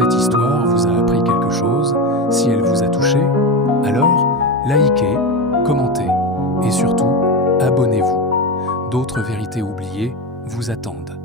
cette histoire vous a appris quelque chose, si elle vous a touché, alors likez, commentez et surtout, abonnez-vous. D'autres vérités oubliées vous attendent.